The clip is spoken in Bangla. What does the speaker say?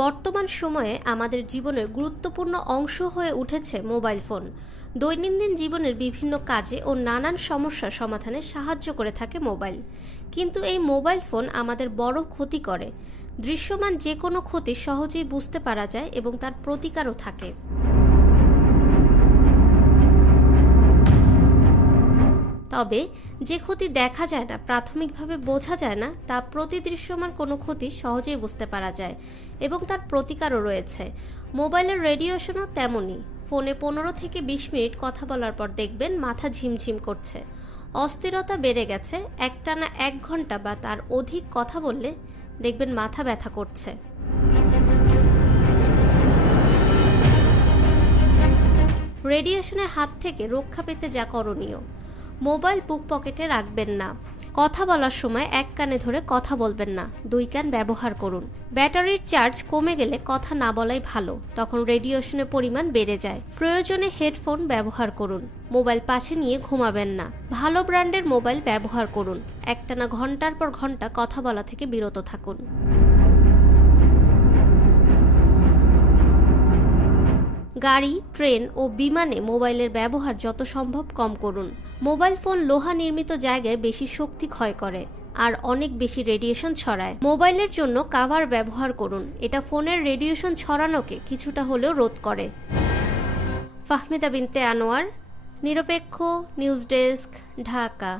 বর্তমান সময়ে আমাদের জীবনের গুরুত্বপূর্ণ অংশ হয়ে উঠেছে মোবাইল ফোন। দৈনন্দিন জীবনের বিভিন্ন কাজে ও নানান সমস্যা সমাধানে সাহায্য করে থাকে মোবাইল। কিন্তু এই মোবাইল ফোন আমাদের বড় ক্ষতি করে। দৃশ্যমান যে কোনো ক্ষতি সহজেই বুঝতে পারা যায় এবং তার প্রতিকারও থাকে। তবে যে ক্ষতি দেখা যায় না, প্রাথমিকভাবে বোঝা যায় না, তা প্রতিদৃশ্যমান কোনো ক্ষতি সহজেই বুঝতে পারা যায় এবং তার প্রতিকারও রয়েছে। মোবাইলের রেডিয়েশনও তেমনই। ফোনে 15 থেকে 20 মিনিট কথা বলার পর দেখবেন মাথা ঝিমঝিম করছে, অস্থিরতা বেড়ে গেছে। একটানা 1 ঘন্টা বা তার অধিক কথা বললে দেখবেন মাথা ব্যথা করছে। রেডিয়েশনের হাত থেকে রক্ষা পেতে যা করণীয়: মোবাইল বুক পকেটে রাখবেন না। কথা বলার সময় এক কানে ধরে কথা বলবেন না, 2 কান ব্যবহার করুন। ব্যাটারির চার্জ কমে গেলে কথা না বলাই ভালো, তখন রেডিয়েশনের পরিমাণ বেড়ে যায়। প্রয়োজনে হেডফোন ব্যবহার করুন। মোবাইল পাশে নিয়ে ঘুমাবেন না। ভালো ব্র্যান্ডের মোবাইল ব্যবহার করুন। একটানা ঘন্টার পর ঘন্টা কথা বলা থেকে বিরত থাকুন। গাড়ি, ট্রেন ও বিমানে মোবাইলের ব্যবহার যত সম্ভব কম করুন। মোবাইল ফোন লোহা নির্মিত জায়গায় বেশি শক্তি ক্ষয় করে আর অনেক বেশি রেডিয়েশন ছড়ায়। মোবাইলের জন্য কাভার ব্যবহার করুন, এটা ফোনের রেডিয়েশন ছড়ানোকে কিছুটা হলেও রোধ করে। ফাহমিদা বিনতে আনোয়ার, নিরপেক্ষ নিউজ ডেস্ক, ঢাকা।